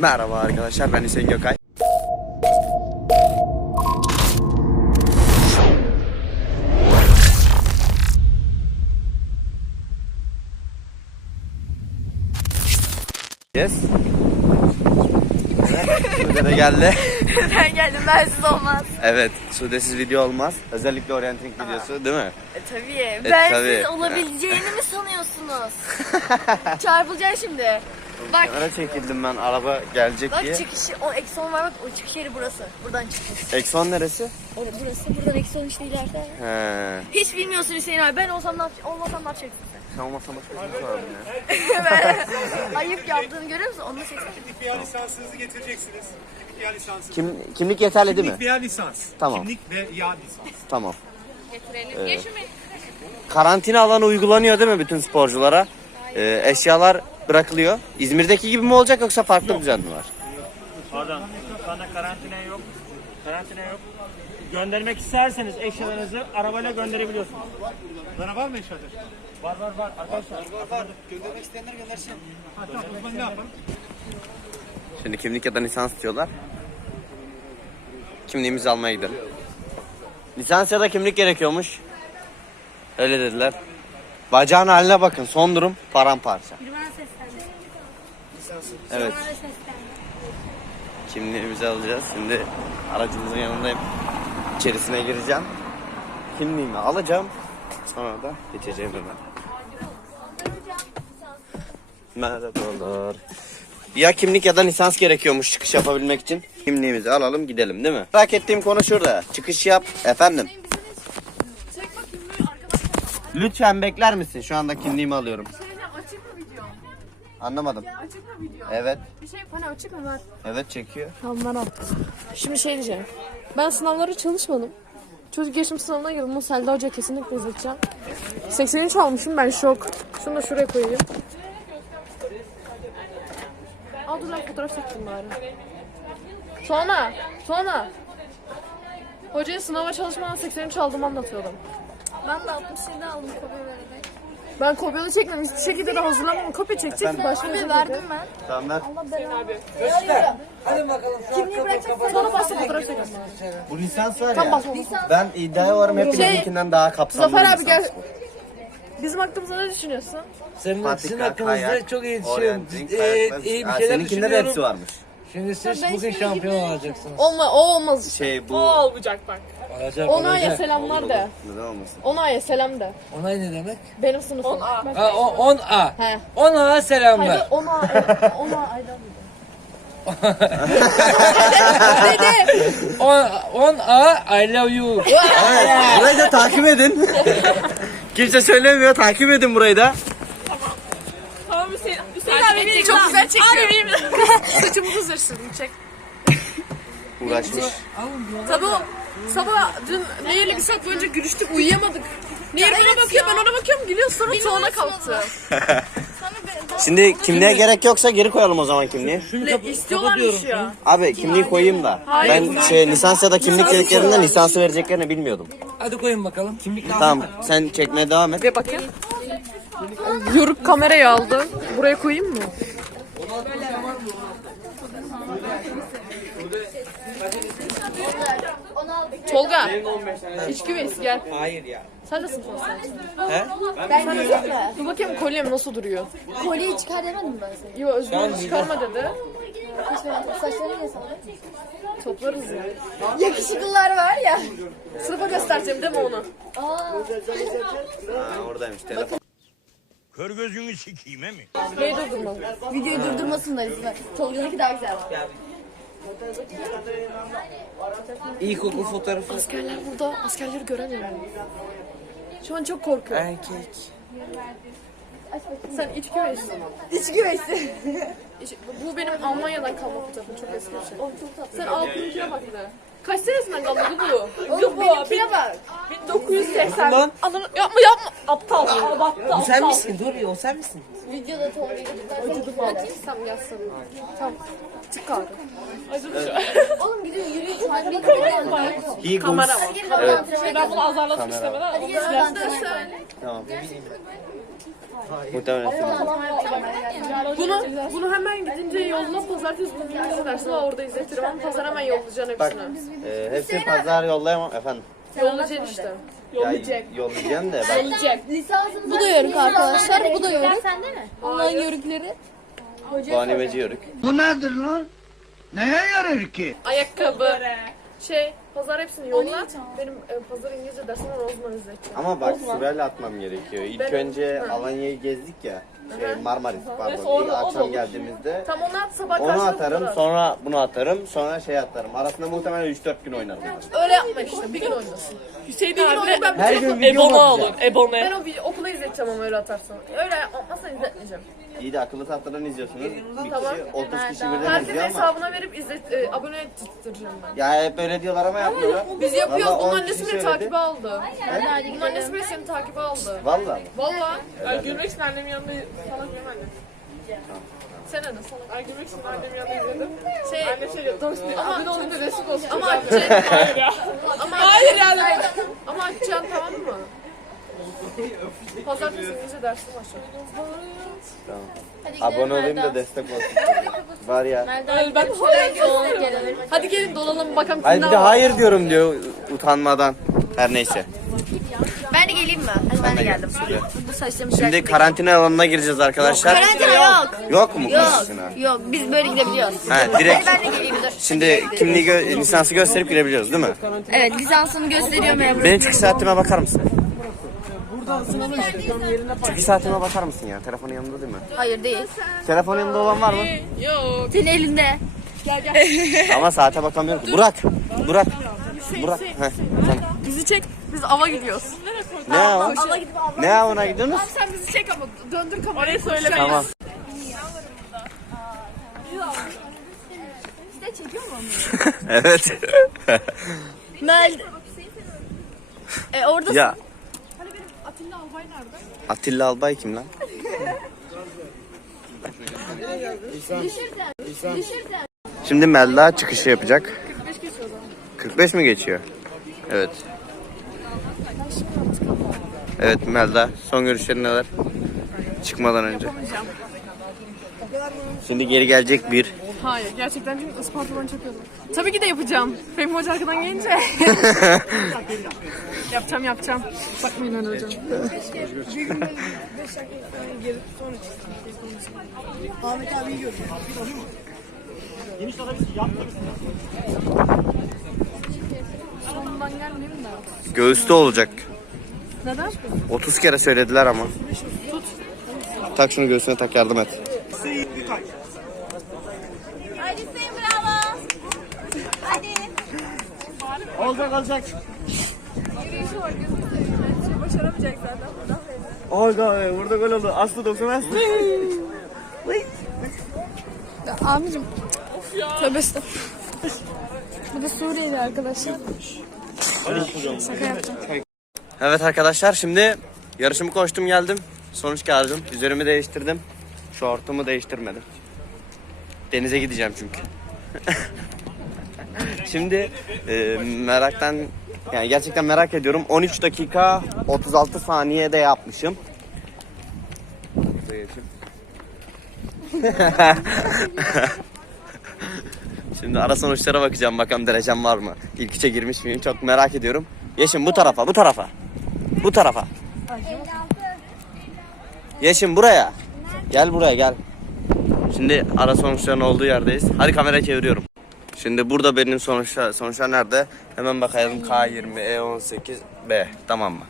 Merhaba arkadaşlar ben Hüseyin Gökay. Yes. Sude de geldi. ben geldim bensiz olmaz. Evet, Sude'siz video olmaz. Özellikle orienting videosu değil mi? E, tabii. bensiz tabii. olabileceğini mi sanıyorsunuz? Çarpılacaksın şimdi. Bak. Kenara çekildim ben araba gelecek Bak diye. çıkışı, o ekson var bak o çıkış yeri burası. Buradan çıkıyorsun. Ekson neresi? Öyle burası, buradan ekson işte ileride. He. Hiç bilmiyorsun Hüseyin abi. Ben olsam ne yapacağım, olmasam ne yapacaksın sen? Olmasan başka bir şey sorarım ya. ayıp yaptığını görüyor musun? Onu da çeksin. Kimlik veya lisansınızı getireceksiniz. Kimlik veya lisansınız. Kim, kimlik yeterli değil mi? Kimlik veya lisans. Tamam. Kimlik ve ya lisans. Tamam. Getirelim. Geç mi? Karantina alanı uygulanıyor değil mi bütün sporculara? Ee, eşyalar bırakılıyor. İzmir'deki gibi mi olacak yoksa farklı bir düzen mi var? Pardon, şu anda karantina yok. Karantina yok. Göndermek isterseniz eşyalarınızı arabayla gönderebiliyorsunuz. Bana var mı eşyadır? Var var var arkadaşlar. Ha, tamam o zaman ne yapalım? Şimdi kimlik ya da lisans diyorlar. Kimliğimizi almaya gidelim. Lisans ya da kimlik gerekiyormuş. Öyle dediler. Bacağın haline bakın. Son durum paramparça. Evet. Kimliğimizi alacağız. Şimdi aracımızın yanındayım. İçerisine gireceğim. Kimliğimi alacağım. Sonra da geçeceğim hemen. Merhabalar. Ya kimlik ya da lisans gerekiyormuş çıkış yapabilmek için. Kimliğimizi alalım gidelim değil mi? Merak ettiğim konu şurada. Çıkış yap efendim. Lütfen bekler misin? Şu anda kimliğimi alıyorum. Açık mı video? Anlamadım. Açık mı video? Evet. Bir şey bana açık mı ver? Evet çekiyor. Tamam ben al. Şimdi şey diyeceğim. Ben sınavlara çalışmadım. Çocuk gelişim sınavına girdim. Selda Hoca kesinlikle izleteceğim. 83 almışım ben şok. Şunu da şuraya koyayım. Al dur lan fotoğraf çektim bari. Sonra, sonra. Hocaya sınava çalışmadan 83 aldığımı anlatıyordum. Ben de 67 aldım kopya vererek. Ben kopyalı çekmedim. Hiçbir şekilde de hazırlamadım. Kopya çekecek ki başka bir Kopya verdim ben. Tamam ver. Sonra bastı fotoğraf çekelim. Bu lisans var Tam ya. Ben iddiaya varım hepinizinkinden daha kapsamlı Zafer abi gel. Bizim hakkımızda ne düşünüyorsun? Senin, sizin hakkınızda çok iyi düşünüyorum. Ee, iyi bir şeyler Seninkinde de düşünüyorum. hepsi varmış. Şimdi siz bugün şampiyon olacaksınız. Olma, o olmaz. Şey bu... O olacak bak. Olacak, Ona ya olacak. selamlar de. Neden olmasın? Ona ya selam de. Onay ne demek? Benim sınıfım. 10A. Bak, Ha, o, 10A. He. 10A selamlar. Hadi ona, ona aydan Dedi. 10, 10A I love you. Evet, burayı da takip edin. Kimse söylemiyor, takip edin burayı da. Tamam Hüseyin. Hüseyin abi beni çok güzel çekiyor. Abi benim saçımı düzleştirdim çek. Uğraşmış. Tabii o sabah dün Nehir'le bir saat boyunca gülüştük uyuyamadık. Nehir bana bakıyor ben ona bakıyorum gülüyor sonra tuğuna kalktı. Şimdi kimliğe gerek yoksa geri koyalım o zaman kimliği. Ne istiyorlarmış ya. Abi kimliği koyayım da. Ben şey lisans ya da kimlik dediklerinde lisansı vereceklerini bilmiyordum. Hadi koyun bakalım. Kimlik Tamam sen çekmeye devam et. Ve bakın. Yoruk kamerayı aldım. Buraya koyayım mı? Tolga. İç güveys gel. Hayır ya. Sen de sınıftasın. He? Ben de mi? Dur bakayım kolyem nasıl duruyor. Kolyeyi çıkar demedim mi ben sana. Yo Özgür çıkarma dedi. Saçları ne sana? Toplarız ya. Yakışıklılar var ya. Sınıfa göstereceğim değil mi onu? Aa, Ha, oradaymış telefon. Kör gözünü sikeyim he mi? Neyi durdurma? videoyu durdurmasınlar izle. Tolga'nınki daha güzel. İlkokul fotoğrafı. Askerler burada. Askerleri göremiyorum. Şu an çok korkuyorum. Erkek. Sen iç güveys. İç güveysi. İç- Bu benim Almanya'dan kalma fotoğrafım. Çok eski bir şey. Sen altınınkine bak bir de. Kaç senesinden kaldı bu? Oğlum benimkine bak. 1980. Ananı yapma yapma. Aptal. Aptal. Sen misin? Dur ya o sen misin? Videoda Tolga'yı Acıdı falan. Tamam gel sana. Tamam. Çık abi. Acıdı şu. Oğlum gidiyor. Hadi bakalım. He Kamera var. Ben bunu azarlamak istemeden. Hadi gel. Tamam. Muhtemelen film. Bunu, bunu hemen gidince yolla pazartesi günü dersini orada izletirim ama pazar hemen yollayacaksın Bak hepsini. e, hepsini pazar yollayamam efendim. Yollayacaksın işte. Ya, yollayacağım da ben Bu da yörük arkadaşlar. Bu da yörük. Sende mi? Onların yörükleri. bu animeci yörük. Ayakkabı. Şey, pazar hepsini yolla. Benim e, pazar İngilizce dersimi Rozman izleteceğim. Ama bak sırayla atmam gerekiyor. İlk Ben- önce Alanya'yı gezdik ya. Şey Marmaris pardon. Sonra İlk o da akşam olur. geldiğimizde Tam onu at sabah onu atarım, durar. sonra bunu atarım, sonra şey atarım. Arasında muhtemelen 3-4 gün oynarım. Öyle yapma işte. Bir gün oynasın. Hüseyin bir gün ben Her gün video mu atacağım? Ebone. Ben o video, okula izleteceğim ama öyle atarsan. Öyle yapmazsan izletmeyeceğim. İyi de akıllı tahtadan izliyorsunuz. Bir Tamam. kişi 30 kişi birden Herkes izliyor ama. hesabına verip izlet, e, abone ettireceğim ben. Ya hep öyle diyorlar ama yapmıyorlar. Biz yapıyoruz. Vallahi Bunun 10 annesi kişi bile söyledi. takibe aldı. Bunun annesi bile seni takibe aldı. Valla. Valla. Ay gülmek için annemin yanında salak benim annem. Sen de salak. Ay gülmek için annemin yanında izledim. Şey, Anne şey diyor. Ama abone olunca resim olsun. Ama açacaksın. Hayır ya. Ama Hayır yani. Ama açacaksın tamam mı? Pazartesi İngilizce dersim başlıyor. Abone olayım da destek olsun. Var ya. Hadi gelin dolanalım bakalım Hayır bir de var. hayır diyorum diyor utanmadan. Her neyse. Ben de geleyim mi? Hadi ben de geldim. Bu saçlarımı Şimdi karantina alanına gireceğiz arkadaşlar. Karantina yok. Yok mu Yok. karantina? Yok. Biz böyle gidebiliyoruz. Ha direkt Ben de geleyim dur. şimdi kimliği gö- lisansı gösterip girebiliyoruz değil mi? Evet lisansını gösteriyor memur. Benim çıkış saatime bakar mısın? Çıkış saatime bakar mısın ya? Telefon yanında değil mi? Hayır değil. Telefon yanında olan var mı? Senin elinde. Ama saate bakamıyorum. ki. Burak. Burak. Burak. Heh, tamam. Bizi çek. Biz ava gidiyoruz. Ne av? Ne avına gidiyorsunuz? Sen bizi çek ama döndür kamerayı. Oraya söyleme. Tamam. evet. Mel. E orada ya. Atilla Albay kim lan? Şimdi Melda çıkışı yapacak. 45 mi geçiyor? Evet. Evet Melda son görüşlerin neler? Çıkmadan önce. Şimdi geri gelecek bir. Hayır gerçekten çünkü ıspartadan çakıyordum. Tabii ki de yapacağım. Fehmi Hoca arkadan gelince. yapacağım yapacağım. Bakmayın öyle hocam. Keşke bir gün böyle 5 dakika falan gelip sonra çıksın. Ahmet abiyi gördüm. Geniş alabilirsin. Yaptırırsın. Sonundan gelmeyeyim de. Göğüste olacak. Neden? 30 kere söylediler ama. Tut. Tak şunu göğsüne tak yardım et. Olacak olacak. Başaramayacak zaten. Olga be burada gol oldu. Aslı 90 Abicim. Tövbe estağfurullah. Bu da Suriyeli arkadaşlar. Şaka yaptım. Evet arkadaşlar şimdi yarışımı koştum geldim. Sonuç geldim. Üzerimi değiştirdim. Şortumu değiştirmedim. Denize gideceğim çünkü. şimdi e, meraktan yani gerçekten merak ediyorum. 13 dakika 36 saniyede yapmışım. Şimdi ara sonuçlara bakacağım bakalım derecem var mı? İlk üçe girmiş miyim çok merak ediyorum. Yeşim bu tarafa bu tarafa. Bu tarafa. Yeşim buraya. Gel buraya gel. Şimdi ara sonuçların olduğu yerdeyiz. Hadi kamerayı çeviriyorum. Şimdi burada benim sonuçlar, sonuçlar nerede? Hemen bakalım K20, E18, B. Tamam mı?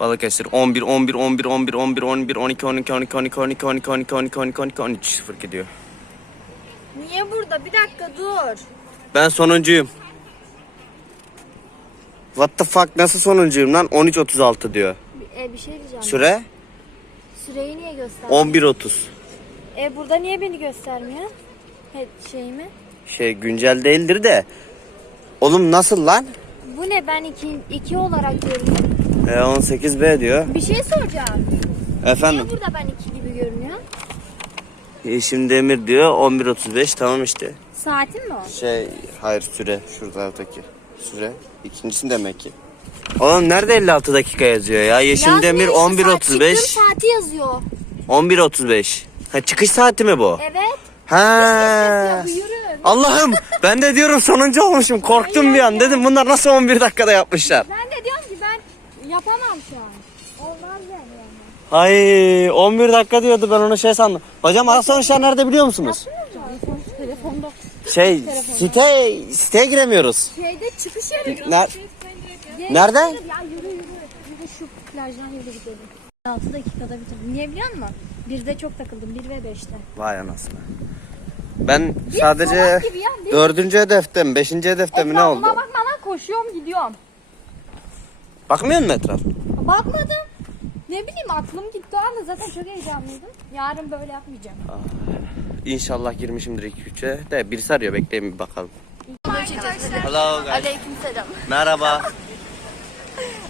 Balıkesir 11, 11, 11, 11, 11, 11, 12, 12, 12, 12, 12, 12, 12, 12, 12, 12, 13 0 gidiyor. Niye burada? Bir dakika dur. Ben sonuncuyum. What the fuck nasıl sonuncuyum lan? 13.36 diyor. E bir şey diyeceğim. Süre Süreyi niye göstermiyor? 11.30. E burada niye beni göstermiyor? He, şeyimi. Şey güncel değildir de. Oğlum nasıl lan? Bu ne ben iki, iki olarak görüyorum. E 18B diyor. Bir şey soracağım. Efendim. Niye burada ben iki gibi görünüyor? Yeşim Demir diyor 11.35 tamam işte. Saatin mi o? Şey hayır süre şurada öteki. Süre. İkincisi demek ki. Oğlum nerede 56 dakika yazıyor ya? Yeşim Demir Yazmıyor işte, saat- 11.35. Çıktığım saati yazıyor. 11.35. Ha çıkış saati mi bu? Evet. Ha. Yürü. Allah'ım ben de diyorum sonuncu olmuşum. Korktum bir an. Dedim bunlar nasıl 11 dakikada yapmışlar. Ben de diyorum ki ben yapamam şu an. Olmaz yani. Ay 11 dakika diyordu ben onu şey sandım. Hocam ara sonuçlar nerede biliyor musunuz? Telefonda. Şey site siteye giremiyoruz. Şeyde çıkış yeri. Ner- Nerede? Ya yürü yürü. Yürü şu plajdan yürü gidelim. 6 dakikada bitirdim. Niye biliyor musun? Birde çok takıldım. 1 ve 5'te. Vay anasını. Ben sadece salak gibi ya, bir- dördüncü hedefte mi, beşinci hedefte mi ne oldu? bakmadan koşuyorum gidiyorum. Bakmıyor musun etraf? Bakmadım. Ne bileyim aklım gitti o anda zaten çok heyecanlıydım. Yarın böyle yapmayacağım. İnşallah girmişimdir 2-3'e. De birisi arıyor bekleyin bir bakalım. Hello guys. Aleykümselam. Merhaba.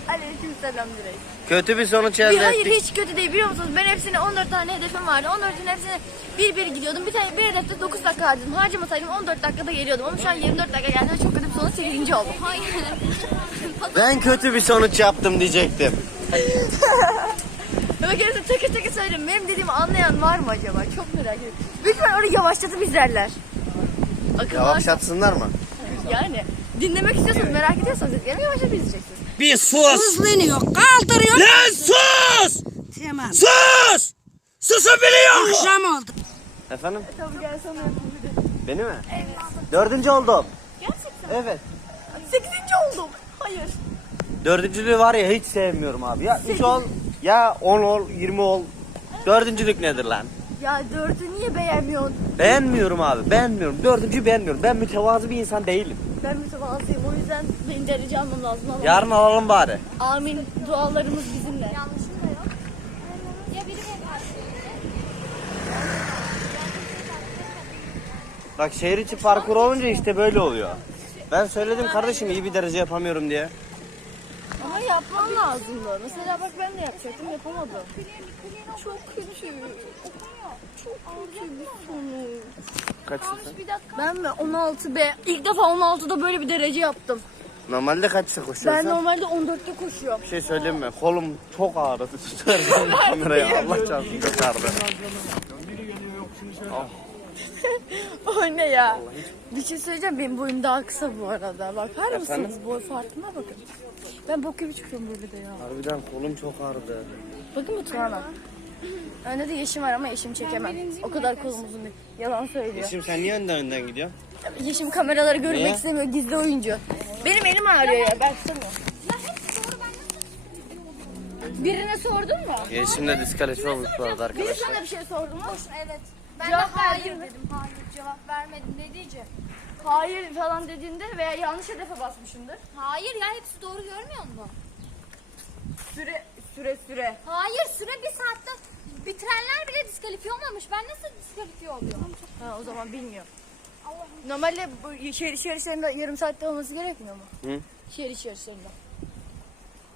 Aleykümselam direkt. Kötü bir sonuç Bir, elde hayır ettik. hiç kötü değil biliyor musunuz? Ben hepsine 14 tane hedefim vardı. 14'ün hepsine bir bir gidiyordum. Bir tane bir hedefte 9 dakika harcadım. Harcamasaydım 14 dakikada geliyordum. Ama şu an 24 dakika geldi çok kötü bir sonuç 8. oldum. Hayır. Ben kötü bir sonuç yaptım diyecektim. Bak gerisi tek tek söyleyeyim. Benim dediğimi anlayan var mı acaba? Çok merak ediyorum. Büyük ihtimalle orayı yavaşlatıp izlerler. Akıllı Yavaşlatsınlar mı? Yani dinlemek istiyorsanız merak ediyorsanız yani yavaşlatıp izleyeceksiniz. Bir sus. Hızlanıyor, kaldırıyor. Lan sus. Tamam. Sus. Susu biliyor. Akşam oldu. Efendim? Tabii gel sana Beni mi? Dördüncü oldum. Gerçekten. Evet. 8. oldum. Hayır. Dördüncülüğü var ya hiç sevmiyorum abi. Ya 3 ol ya 10 ol 20 ol. Dördüncülük nedir lan? Ya dördü niye beğenmiyorsun? Beğenmiyorum abi beğenmiyorum. Dördüncü beğenmiyorum. Ben mütevazı bir insan değilim. Ben mütevazıyım o yüzden benim derece almam lazım ama. Yarın alalım bari. Amin. Dualarımız bizimle. Yanlışım da yok. Ya biri Bak şehir içi parkur olunca işte böyle oluyor. Ben söyledim kardeşim iyi bir derece yapamıyorum diye. Ama yapman lazımdı. Mesela bak ben de yapacaktım yapamadım. Çok kötü. Çok kötü bir sonuç. Kaçsın Ben mi 16B ilk defa 16'da böyle bir derece yaptım. Normalde kaçta Ben koşuyorsun? normalde 14'te koşuyorum. Bir şey söyleyeyim mi? Kolum çok ağrıdı. Tutarım kamerayı Allah çarpsın çok ağrıdı. O ne ya? Bir şey söyleyeceğim benim boyum daha kısa bu arada. Bakar mısınız Efendim? boy farkına bakın. Ben bok gibi çıkıyorum böyle de ya. Harbiden kolum çok ağrıdı. Bakın bu Tuana. Önde de yeşim var ama yeşim çekemem. O kadar kolum uzun değil. Yalan söylüyor. Şimdi sen niye önden önden gidiyorsun? Yeşim kameraları görmek Niye? istemiyor gizli oyuncu. Benim elim ağrıyor ya ben tutamıyorum. Birine sordun mu? Yeşim'de diskalifiye olmuş bu arada Biri arkadaşlar. sana bir şey sordu mu? Evet. Ben Cevap de hayır verdin mi? dedim. Hayır cevap vermedim dediğince. Hayır falan dediğinde veya yanlış hedefe basmışımdır. Hayır ya hepsi doğru görmüyor musun? Süre süre süre. Hayır süre bir saatte bitirenler bile diskalifiye olmamış. Ben nasıl diskalifiye oluyorum? Ha o zaman bilmiyorum. Normalde bu şehir içi yarışlarında yarım saatte olması gerekmiyor mu? Hı? Şehir içi yarışlarında.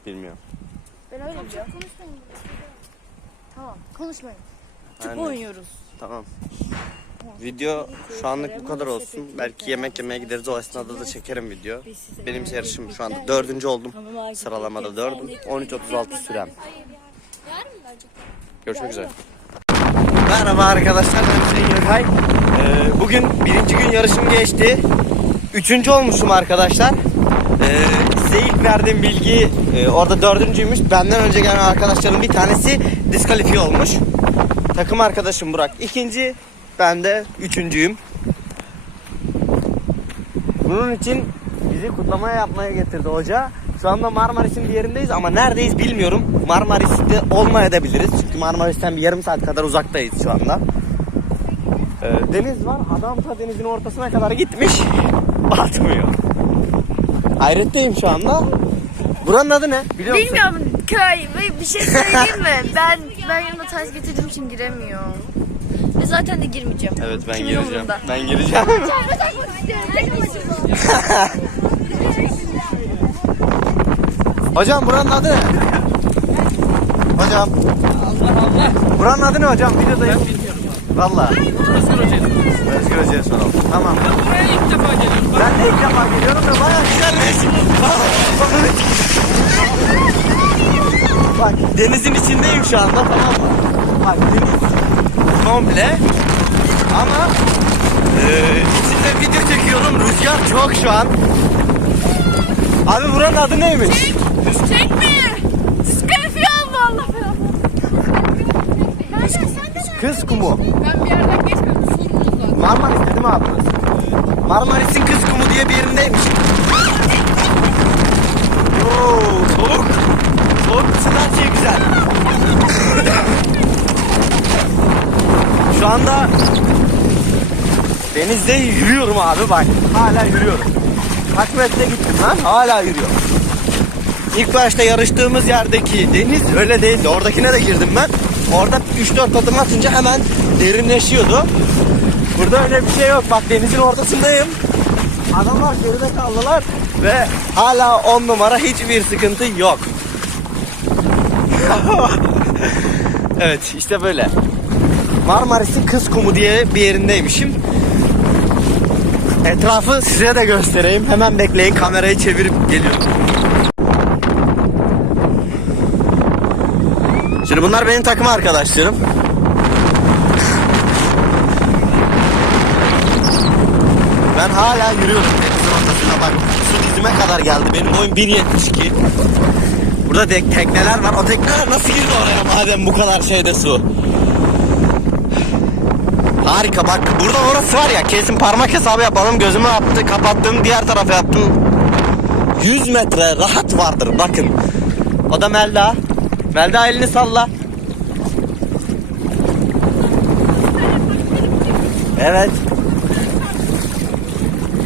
Bilmiyorum. Ben öyle biliyorum. Konuşmayın. Tamam konuşmayın. Tıp Aynen. oynuyoruz. Tamam. Video şu anlık bu kadar olsun. Belki yemek yemeye gideriz. O esnada da çekerim video. Benim yarışım şu anda dördüncü oldum. Sıralamada dördüm. 13.36 sürem. Yarın mı verecek? Görüşmek üzere. Merhaba arkadaşlar ben Hüseyin Gökay. Ee, bugün birinci gün yarışım geçti. Üçüncü olmuşum arkadaşlar. Ee, size ilk verdiğim bilgi e, orada dördüncüymüş. Benden önce gelen arkadaşlarım bir tanesi diskalifiye olmuş. Takım arkadaşım Burak ikinci. Ben de üçüncüyüm. Bunun için bizi kutlamaya yapmaya getirdi hoca. Şu anda Marmaris'in bir yerindeyiz ama neredeyiz bilmiyorum. Marmaris'te olmayabiliriz. Çünkü Marmaris'ten bir yarım saat kadar uzaktayız şu anda. Ee, deniz var. Adam ta denizin ortasına kadar gitmiş. Batmıyor. Hayretteyim şu anda. Buranın adı ne? Biliyor musun? Bilmiyorum köy bir şey söyleyeyim mi? ben ben yanımda taş getirdiğim için giremiyorum. Ve zaten de girmeyeceğim. Evet ben Kimin gireceğim. umurunda? Ben gireceğim. Hocam buranın adı ne? Hocam. Buranın adı ne hocam? Videodayım. Valla. Özgür Hoca'yı Özgür Hoca'ya soralım. Tamam. Buraya ilk defa geliyorum. Ben de ilk defa geliyorum ve bayağı güzelmiş. Bak denizin içindeyim şu anda tamam mı? Bak deniz komple ama eee içinde video çekiyorum. Rüzgar çok şu an. Abi buranın adı neymiş? Çekme. Diskalifiye oldu Allah belanı. Kız kumu. Ben bir yerden geçmedim. Sorumluluğundan. Marmaris dedim abi burası. Marmaris'in kız kumu diye bir yerindeymiş. Oo, soğuk. Soğuk her şey güzel. Şu anda denizde yürüyorum abi bak. Hala yürüyorum. Kaç metre gittim lan? Hala yürüyorum. İlk başta yarıştığımız yerdeki deniz öyle değildi. Oradakine de girdim ben. Orada 3-4 adım atınca hemen derinleşiyordu. Burada öyle bir şey yok. Bak denizin ortasındayım. Adamlar geride kaldılar ve hala 10 numara hiçbir sıkıntı yok. evet işte böyle. Marmaris'in Kız Kumu diye bir yerindeymişim. Etrafı size de göstereyim. Hemen bekleyin kamerayı çevirip geliyorum. Şimdi bunlar benim takım arkadaşlarım. Ben hala yürüyorum denizin ortasına bak. Su dizime kadar geldi. Benim boyum 1.72. Burada tek tekneler var. O tekneler nasıl girdi oraya madem bu kadar şeyde su? Harika bak. Burada orası var ya kesin parmak hesabı yapalım. Gözümü attı kapattım diğer tarafa yaptım. 100 metre rahat vardır bakın. O da Melda. Melda elini salla. Evet.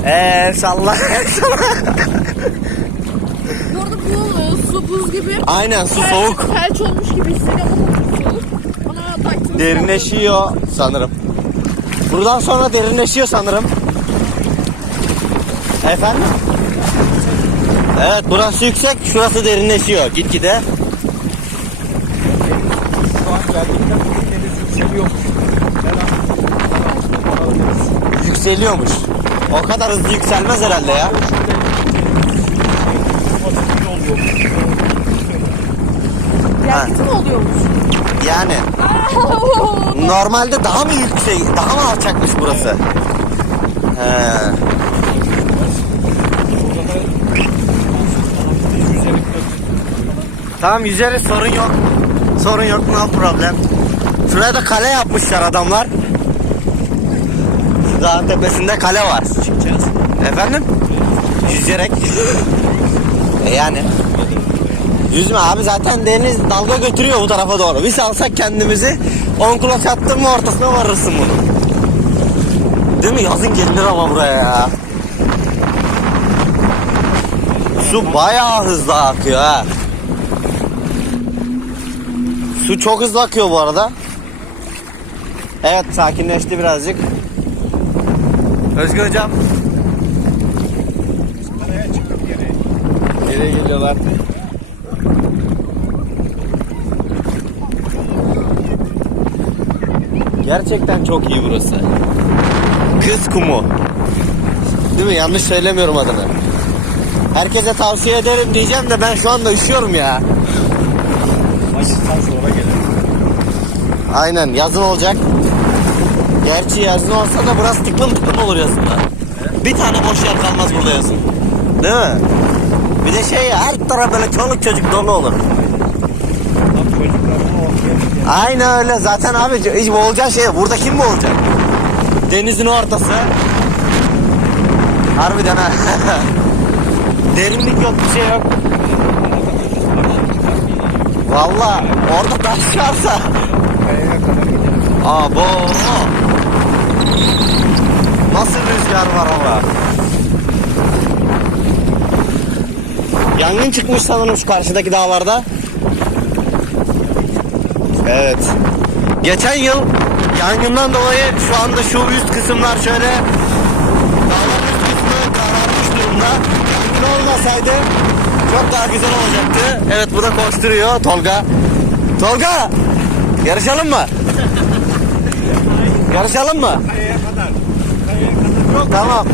Eee salla. Orada bu su buz gibi. Aynen su soğuk. Felç olmuş gibi hissediyorum. ama Soğuk. Ona taktım. Derinleşiyor sanırım. Buradan sonra derinleşiyor sanırım. Efendim? Evet burası yüksek, şurası derinleşiyor gitgide. Yükseliyormuş. O kadar hızlı yükselmez herhalde ya. Gelgiti mi oluyormuş? Yani normalde daha mı yüksek, daha mı alçakmış burası? He. Tamam yüzeriz sorun yok. Sorun yok no problem. Şuraya da kale yapmışlar adamlar. Dağın tepesinde kale var. Efendim? Yüzerek. e yani. Yüzme abi zaten deniz dalga götürüyor bu tarafa doğru. Bir salsak kendimizi 10 kulaç attın mı ortasına varırsın bunu. Değil mi? Yazın gelinir ama buraya ya. Su bayağı hızlı akıyor ha. Su çok hızlı akıyor bu arada. Evet sakinleşti birazcık. Özgür hocam. Gerçekten çok iyi burası. Kız kumu. Değil mi? Yanlış söylemiyorum adını. Herkese tavsiye ederim diyeceğim de ben şu anda üşüyorum ya. Mayıs'tan sonra gelelim. Aynen yazın olacak. Gerçi yazın olsa da burası tıklım tıklım olur yazında. Bir tane boş yer kalmaz burada yazın. Değil mi? Bir de şey her taraf böyle çoluk çocuk dolu olur. Aynen öyle zaten abi hiç boğulacak şey. Burada kim boğulacak? Denizin ortası. Harbiden ha. Derinlik yok bir şey yok. Valla orada taş varsa. Abo. Nasıl rüzgar var orada? Yangın çıkmış sanırım şu karşıdaki dağlarda. Evet. Geçen yıl yangından dolayı şu anda şu üst kısımlar şöyle dağların üst kısmı kararmış durumda. Yangın olmasaydı çok daha güzel olacaktı. Evet bu da koşturuyor Tolga. Tolga! Yarışalım mı? Yarışalım mı? Kayaya kadar. Kayaya kadar. Yok. Tamam.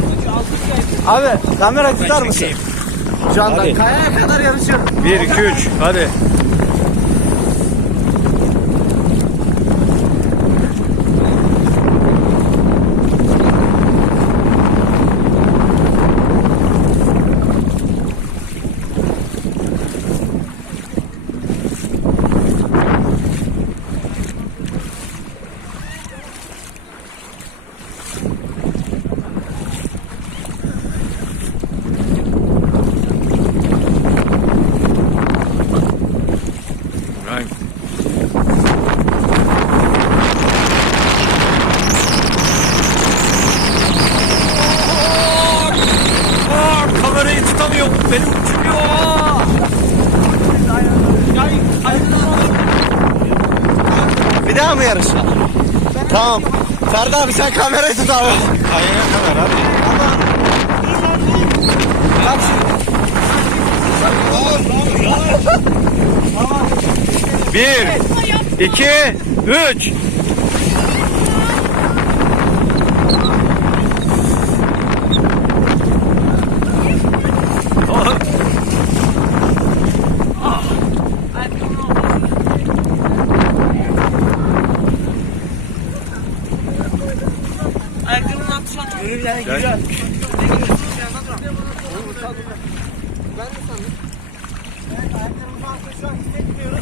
Abi kamera tutar mısın? Şu anda kayaya kadar yarışıyoruz. 1, 2, 3. Hadi. İbrahim. Aa, kamerayı tutamıyorum. Benim uçmuyor. Yarışlar? Tamam. Ferdi abi sen kamerayı tut abi. Kayaya kadar hadi. Bir, iki, üç. Gir yani gir. Gel. Ben de sanırım. Ben ayaklarımı falan koşuyorum hissetmiyorum.